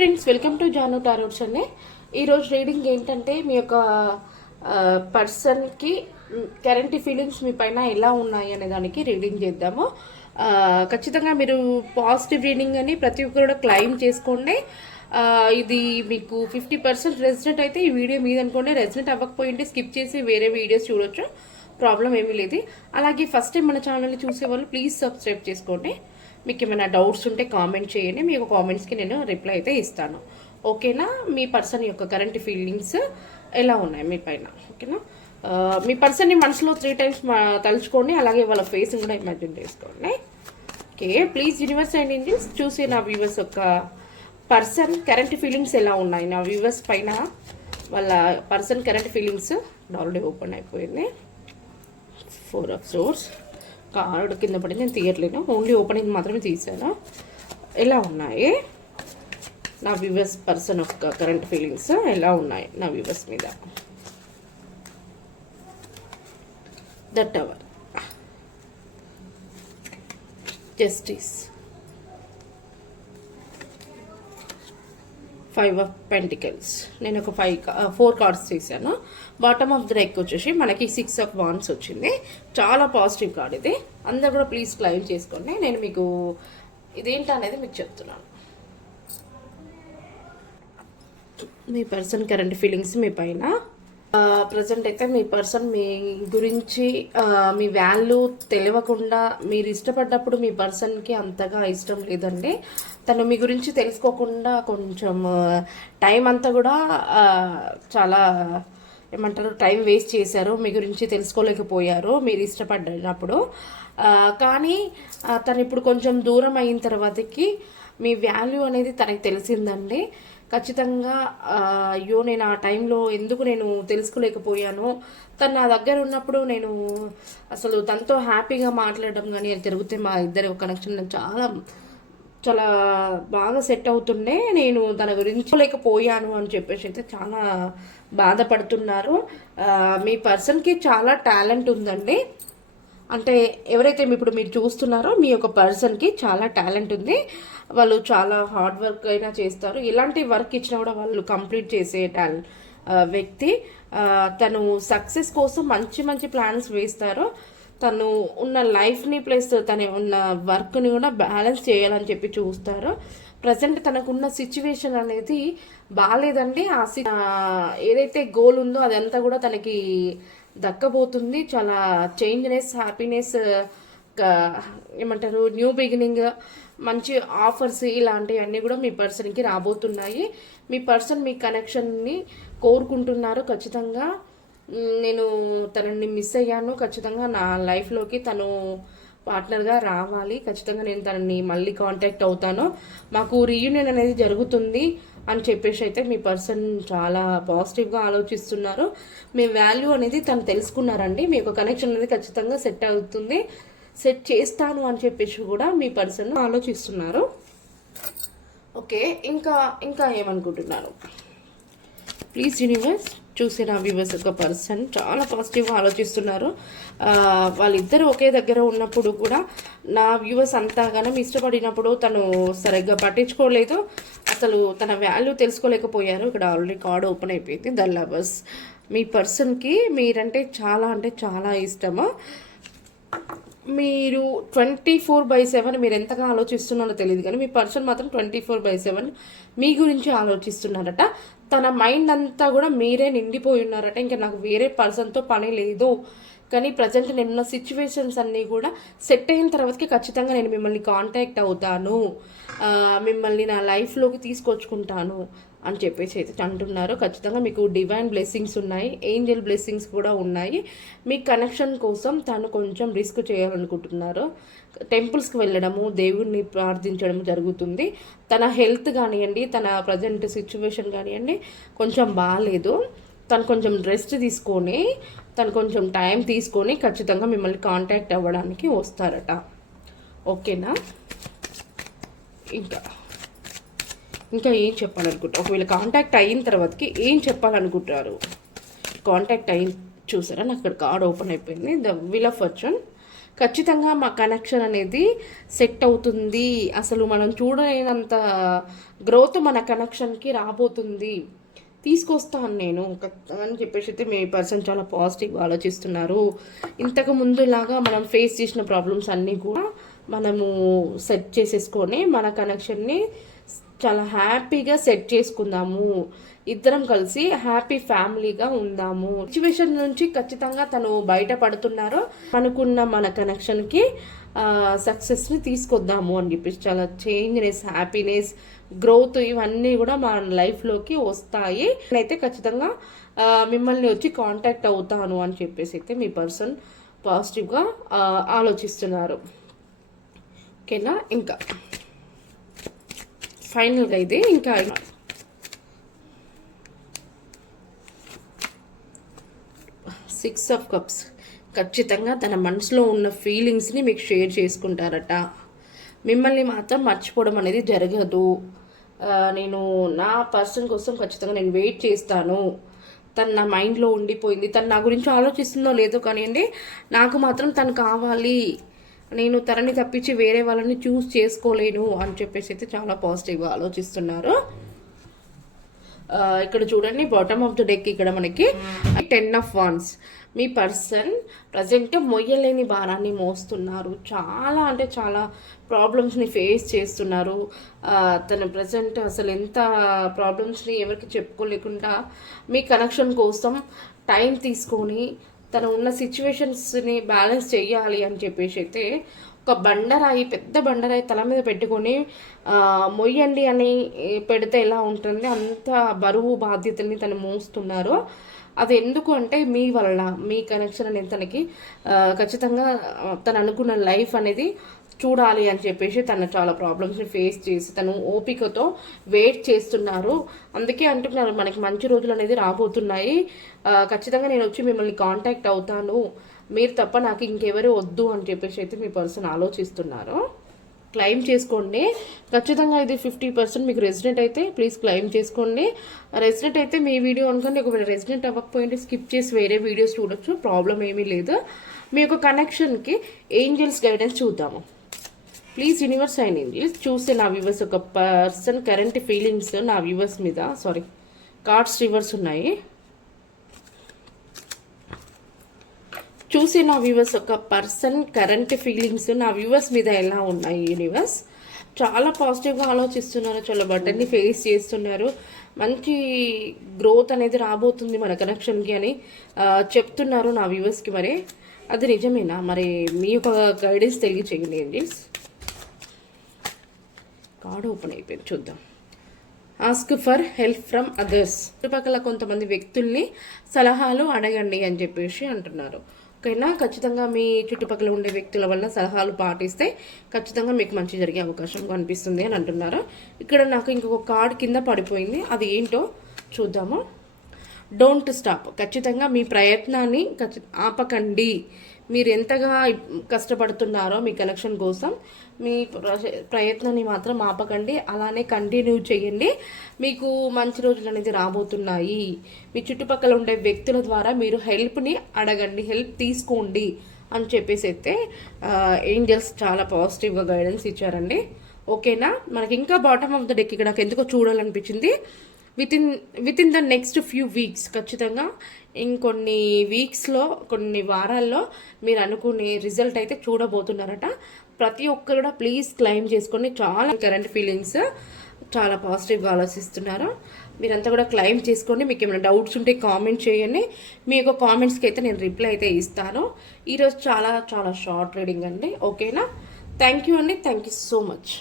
Friends welcome to Janu tarots అండి ఈరోజు reading ఏంటంటే మీ యొక్క పర్సన్కి కరెంట్ ఫీలింగ్స్ మీ పైన ఎలా ఉన్నాయి అనే దానికి రీడింగ్ చేద్దాము. ఖచ్చితంగా మీరు పాజిటివ్ రీడింగ్ అని ప్రతి ఒక్కరు కూడా క్లైమ్ చేసుకోండి. ఇది మీకు ఫిఫ్టీ పర్సెంట్ రెసిడెంట్ అయితే ఈ వీడియో మీద అనుకోండి. రెసిడెంట్ అవ్వకపోయింటే స్కిప్ చేసి వేరే వీడియోస్ చూడొచ్చు. ప్రాబ్లం ఏమీ లేదు. అలాగే ఫస్ట్ టైం మన ఛానల్ని చూసే వాళ్ళు ప్లీజ్ సబ్స్క్రైబ్ చేసుకోండి. మీకు ఏమైనా డౌట్స్ ఉంటే కామెంట్ చేయండి. మీకు కామెంట్స్కి నేను రిప్లై అయితే ఇస్తాను. ఓకేనా మీ పర్సన్ యొక్క కరెంట్ ఫీలింగ్స్ ఎలా ఉన్నాయి మీ పైన? ఓకేనా మీ పర్సన్ని మనసులో త్రీ టైమ్స్ తలుచుకోండి. అలాగే వాళ్ళ ఫేస్ కూడా ఇమాజిన్ చేసుకోండి. Okay please universe and engines చూసి నా వ్యూవర్స్ యొక్క పర్సన్ కరెంట్ ఫీలింగ్స్ ఎలా ఉన్నాయి? నా వ్యూవర్స్ పైన వాళ్ళ person current feelings already open అయిపోయింది. ఫోర్ ఆఫ్ సోర్స్ కార్డు కింద పడి నేను తీయట్లేను. ఓన్లీ ఓపెనింగ్ మాత్రమే తీసాను. ఎలా ఉన్నాయి? నా వ్యూవర్స్ పర్సన్ యొక్క కరెంట్ ఫీలింగ్స్ ఎలా ఉన్నాయి? నా వ్యూవర్స్ మీద. That our justice five of pentacles నేను ఒక ఫైవ్ ఫోర్ కార్డ్స్ తీసాను. బాటమ్ ఆఫ్ ద డెక్ వచ్చేసి మనకి సిక్స్ ఆఫ్ వాన్స్ వచ్చింది. చాలా పాజిటివ్ కార్డ్ ఇది. అందరు కూడా ప్లీజ్ క్లైమ్ చేసుకోండి. నేను మీకు ఇదేంటి అనేది మీకు చెప్తున్నాను. మీ పర్సన్ కరెంట్ ఫీలింగ్స్ మీ పైన. Uh, ప్రజెంట్ అయితే మీ పర్సన్ మీ గురించి uh, మీ వాల్యూ తెలియకుండా మీరు ఇష్టపడ్డప్పుడు మీ పర్సన్కి అంతగా ఇష్టం లేదండి. తను మీ గురించి తెలుసుకోకుండా కొంచెం టైం అంతా కూడా చాలా ఏమంటారు టైం వేస్ట్ చేశారు. మీ గురించి తెలుసుకోలేకపోయారు. మీరు ఇష్టపడినప్పుడు. కానీ తను ఇప్పుడు కొంచెం దూరం అయిన తర్వాతకి మీ వాల్యూ అనేది తనకి తెలిసిందండి. ఖచ్చితంగా అయ్యో నేను ఆ టైంలో ఎందుకు నేను తెలుసుకోలేకపోయాను? తను నా దగ్గర ఉన్నప్పుడు నేను అసలు తనతో హ్యాపీగా మాట్లాడడం కానీ అది జరిగితే మా ఇద్దరు కనెక్షన్ చాలా చాలా బాగా సెట్ అవుతుండే. నేను తన గురించి లేకపోయాను అని చెప్పేసి అయితే చాలా బాధపడుతున్నారు. మీ పర్సన్కి చాలా టాలెంట్ ఉందండి. అంటే ఎవరైతే ఇప్పుడు మీరు చూస్తున్నారో మీ యొక్క పర్సన్కి చాలా టాలెంట్ ఉంది. వాళ్ళు చాలా హార్డ్ వర్క్ అయినా చేస్తారు. ఎలాంటి వర్క్ ఇచ్చినా కూడా వాళ్ళు కంప్లీట్ చేసే టాలెంట్ వ్యక్తి. తను సక్సెస్ కోసం మంచి మంచి ప్లాన్స్ వేస్తారు. తను ఉన్న లైఫ్ని ప్లస్ తన ఉన్న వర్క్ని కూడా బ్యాలెన్స్ చేయాలని చెప్పి చూస్తారు. ప్రజెంట్ తనకున్న సిచ్యువేషన్ అనేది బాగాలేదండి ఆ ఏదైతే గోల్ ఉందో అదంతా కూడా తనకి దక్కబోతుంది. చాలా చేంజ్నెస్ హ్యాపీనెస్ ఏమంటారు న్యూ బిగినింగ్ మంచి ఆఫర్స్ ఇలాంటివన్నీ కూడా మీ పర్సన్కి రాబోతున్నాయి. మీ పర్సన్ మీ కనెక్షన్ని కోరుకుంటున్నారు ఖచ్చితంగా. నేను తనని మిస్ అయ్యాను. ఖచ్చితంగా నా లైఫ్లోకి తను పార్ట్నర్గా రావాలి. ఖచ్చితంగా నేను తనని మళ్ళీ కాంటాక్ట్ అవుతాను. మాకు రీయూనియన్ అనేది జరుగుతుంది అని చెప్పేసి అయితే మీ పర్సన్ చాలా పాజిటివ్గా ఆలోచిస్తున్నారు. మీ వాల్యూ అనేది తను తెలుసుకున్నారండి. మీ యొక్క కనెక్షన్ అనేది ఖచ్చితంగా సెట్ అవుతుంది. సెట్ చేస్తాను అని చెప్పేసి కూడా మీ పర్సన్ ఆలోచిస్తున్నారు. ఓకే ఇంకా ఇంకా ఏమనుకుంటున్నారు? ప్లీజ్ యూనివర్స్ చూసిన వ్యూవర్స్ ఒక పర్సన్ చాలా పాజిటివ్గా ఆలోచిస్తున్నారు. వాళ్ళిద్దరూ ఒకే దగ్గర ఉన్నప్పుడు కూడా నా వ్యూవర్స్ అంతాగానం ఇష్టపడినప్పుడు తను సరిగ్గా పట్టించుకోలేదు. అసలు తన వాల్యూ తెలుసుకోలేకపోయారు. ఇక్కడ ఆల్రెడీ కార్డ్ ఓపెన్ అయిపోయింది. ద లవర్స్ మీ పర్సన్కి మీరంటే చాలా అంటే చాలా ఇష్టము. మీరు ట్వంటీ ఫోర్ బై సెవెన్ మీరు ఎంతగా ఆలోచిస్తున్నారో తెలియదు కానీ మీ పర్సన్ మాత్రం ట్వంటీ ఫోర్ బై సెవెన్ మీ గురించి ఆలోచిస్తున్నారట. తన మైండ్ అంతా కూడా మీరే నిండిపోయి ఉన్నారట. ఇంకా నాకు వేరే పర్సన్తో పని లేదు. కానీ ప్రజెంట్ నేనున్న సిచ్యువేషన్స్ అన్నీ కూడా సెట్ అయిన తర్వాతకి ఖచ్చితంగా నేను మిమ్మల్ని కాంటాక్ట్ అవుతాను. మిమ్మల్ని నా లైఫ్లోకి తీసుకొచ్చుకుంటాను. అని చెప్పేసి అయితే అంటున్నారు. ఖచ్చితంగా మీకు డివైన్ బ్లెస్సింగ్స్ ఉన్నాయి. ఏంజల్ బ్లెస్సింగ్స్ కూడా ఉన్నాయి. మీ కనెక్షన్ కోసం తను కొంచెం రిస్క్ చేయాలనుకుంటున్నారు. టెంపుల్స్కి వెళ్ళడము దేవుణ్ణి ప్రార్థించడం జరుగుతుంది. తన హెల్త్ కానివ్వండి తన ప్రజెంట్ సిచ్యువేషన్ కానివ్వండి కొంచెం బాగాలేదు తను కొంచెం రెస్ట్ తీసుకొని తను కొంచెం టైం తీసుకొని ఖచ్చితంగా మిమ్మల్ని కాంటాక్ట్ అవ్వడానికి వస్తారట. ఓకేనా ఇంకా ఇంకా ఏం చెప్పాలనుకుంటారు ఒకవేళ కాంటాక్ట్ అయిన తర్వాతకి ఏం చెప్పాలనుకుంటారు? కాంటాక్ట్ అయిన చూసారా? నాకు ఇక్కడ కార్డ్ ఓపెన్ అయిపోయింది. ద విల్ ఆఫ్ ఫార్చ్యూన్ ఖచ్చితంగా మా కనెక్షన్ అనేది సెట్ అవుతుంది. అసలు మనం చూడలేనంత గ్రోత్ మన కనెక్షన్కి రాబోతుంది. తీసుకొస్తాను నేను. అని చెప్పేసి అయితే మీ పర్సన్ చాలా పాజిటివ్ ఆలోచిస్తున్నారు. ఇంతకు ముందు లాగా మనం ఫేస్ చేసిన ప్రాబ్లమ్స్ అన్నీ కూడా మనము సెట్ చేసేసుకొని మన కనెక్షన్ని చాలా హ్యాపీగా సెట్ చేసుకుందాము. ఇద్దరం కలిసి హ్యాపీ ఫ్యామిలీగా ఉందాము. సిచ్యువేషన్ నుంచి ఖచ్చితంగా తను బయటపడుతున్నారో అనుకున్న మన కనెక్షన్కి సక్సెస్ని తీసుకొద్దాము అని చెప్పేసి చాలా చేంజ్నెస్ హ్యాపీనెస్ గ్రోత్ ఇవన్నీ కూడా మన లైఫ్లోకి వస్తాయి. నేనైతే ఖచ్చితంగా మిమ్మల్ని వచ్చి కాంటాక్ట్ అవుతాను అని చెప్పేసి అయితే మీ పర్సన్ పాజిటివ్గా ఆలోచిస్తున్నారు. ఓకేనా? ఇంకా. ఫైనల్గా ఇది. ఇంకా సిక్స్ ఆఫ్ కప్స్. ఖచ్చితంగా తన మనసులో ఉన్న ఫీలింగ్స్ని మీకు షేర్ చేసుకుంటారట. మిమ్మల్ని మాత్రం మర్చిపోవడం అనేది జరగదు. నేను నా పర్సన్ కోసం ఖచ్చితంగా నేను వెయిట్ చేస్తాను. తను నా మైండ్లో ఉండిపోయింది. తను నా గురించి ఆలోచిస్తుందో లేదో కానివ్వండి నాకు మాత్రం తను కావాలి. నేను తనని తప్పించి వేరే వాళ్ళని చూస్ చేసుకోలేను అని చెప్పేసి అయితే చాలా పాజిటివ్గా ఆలోచిస్తున్నారు. ఇక్కడ చూడండి బాటమ్ ఆఫ్ ద డెక్ ఇక్కడ మనకి టెన్ ఆఫ్ వాన్స్ మీ పర్సన్ ప్రజెంట్ మొయ్యలేని భారాన్ని మోస్తున్నారు. చాలా అంటే చాలా ప్రాబ్లమ్స్ని ఫేస్ చేస్తున్నారు. తన ప్రజెంట్ అసలు ఎంత ప్రాబ్లమ్స్ని ఎవరికి చెప్పుకోలేకుండా మీ కనెక్షన్ కోసం టైం తీసుకొని తను ఉన్న సిచ్యువేషన్స్ని బ్యాలెన్స్ చేయాలి అని చెప్పేసి అయితే ఒక బండరాయి పెద్ద బండరాయి తల మీద పెట్టుకొని మొయ్యండి అని పెడితే ఎలా ఉంటుంది? అంత బరువు బాధ్యతల్ని తను మోస్తున్నారు. అది ఎందుకు అంటే మీ వల్ల మీ కనెక్షన్ అనేది తనకి ఖచ్చితంగా తను అనుకున్న లైఫ్ అనేది చూడాలి అని చెప్పేసి తను చాలా ప్రాబ్లమ్స్ని ఫేస్ చేసి తను ఓపికతో వెయిట్ చేస్తున్నారు. అందుకే అంటున్నారు మనకి మంచి రోజులు అనేది రాబోతున్నాయి. ఖచ్చితంగా నేను వచ్చి మిమ్మల్ని కాంటాక్ట్ అవుతాను. మీరు తప్ప నాకు ఇంకెవరు వద్దు అని చెప్పేసి అయితే మీ పర్సన్ ఆలోచిస్తున్నారు. క్లెయిమ్ చేసుకోండి. ఖచ్చితంగా ఇది ఫిఫ్టీ పర్సెంట్ మీకు రెసిడెంట్ అయితే ప్లీజ్ క్లెయిమ్ చేసుకోండి. రెసిడెంట్ అయితే మీ వీడియో అనుకోండి ఒకవేళ రెసిడెంట్ అవ్వకపోయింటే స్కిప్ చేసి వేరే వీడియోస్ చూడొచ్చు. ప్రాబ్లం ఏమీ లేదు. మీ యొక్క కనెక్షన్కి ఏంజల్స్ గైడెన్స్ చూద్దాము. ప్లీజ్ యూనివర్స్ అయిన ఇంగ్లీష్ చూస్తే నా వ్యూవర్స్ ఒక పర్సన్ కరెంట్ ఫీలింగ్స్ నా వ్యూవర్స్ మీద సారీ కార్డ్స్ రివర్స్ ఉన్నాయి. చూసే నా వ్యూవర్స్ ఒక పర్సన్ కరెంట్ ఫీలింగ్స్ నా వ్యూవర్స్ మీద ఎలా ఉన్నాయి యూనివర్స్ చాలా పాజిటివ్గా ఆలోచిస్తున్నారు చాలా బటన్ని ఫేస్ చేస్తున్నారు. మంచి గ్రోత్ అనేది రాబోతుంది మన కనెక్షన్కి అని చెప్తున్నారు నా వ్యూవర్స్కి మరి. అది నిజమేనా? మరి మీ యొక్క గైడెన్స్ తెలియచేయండి ఏంటి కార్డ్ ఓపెన్ అయిపోయింది. చూద్దాం. Ask for help from others చుట్టుపక్కల కొంతమంది వ్యక్తుల్ని సలహాలు అడగండి అని చెప్పేసి అంటున్నారు. ఓకేనా? ఖచ్చితంగా మీ చుట్టుపక్కల ఉండే వ్యక్తుల వల్ల సలహాలు పాటిస్తే ఖచ్చితంగా మీకు మంచి జరిగే అవకాశం కనిపిస్తుంది అని అంటున్నారు. ఇక్కడ నాకు ఇంకొక కార్డ్ కింద పడిపోయింది. అది ఏంటో చూద్దాము. డోంట్ స్టాప్ ఖచ్చితంగా మీ ప్రయత్నాన్ని ఆపకండి. మీరు ఎంతగా కష్టపడుతున్నారో మీ కలెక్షన్ కోసం మీ ప్రయత్నాన్ని మాత్రం ఆపకండి. అలానే కంటిన్యూ చేయండి. మీకు మంచి రోజులు అనేది రాబోతున్నాయి. మీ చుట్టుపక్కల ఉండే వ్యక్తుల ద్వారా మీరు హెల్ప్ని అడగండి. హెల్ప్ తీసుకోండి అని చెప్పేసి అయితే ఏంజల్స్ చాలా పాజిటివ్గా గైడెన్స్ ఇచ్చారండి. ఓకేనా? మనకి ఇంకా బాటమ్ ఆఫ్ ద డెక్ ఇక్కడ నాకు ఎందుకో చూడాలనిపించింది. Within within the next few weeks ఖచ్చితంగా. ఇంకొన్ని వీక్స్లో కొన్ని వారాల్లో మీరు అనుకునే రిజల్ట్ అయితే చూడబోతున్నారట. ప్రతి ఒక్కరు కూడా ప్లీజ్ క్లైమ్ చేసుకొని చాలా కరెంట్ ఫీలింగ్స్ చాలా పాజిటివ్గా ఆలోచిస్తున్నారు. మీరంతా కూడా క్లైమ్ చేసుకోండి మీకు ఏమైనా డౌట్స్ ఉంటే కామెంట్ చేయండి. మీ యొక్క కామెంట్స్కి అయితే నేను రిప్లై అయితే ఇస్తాను. ఈరోజు చాలా చాలా షార్ట్ రీడింగ్ అండి. ఓకేనా థ్యాంక్ యూ అండి. Thank you so much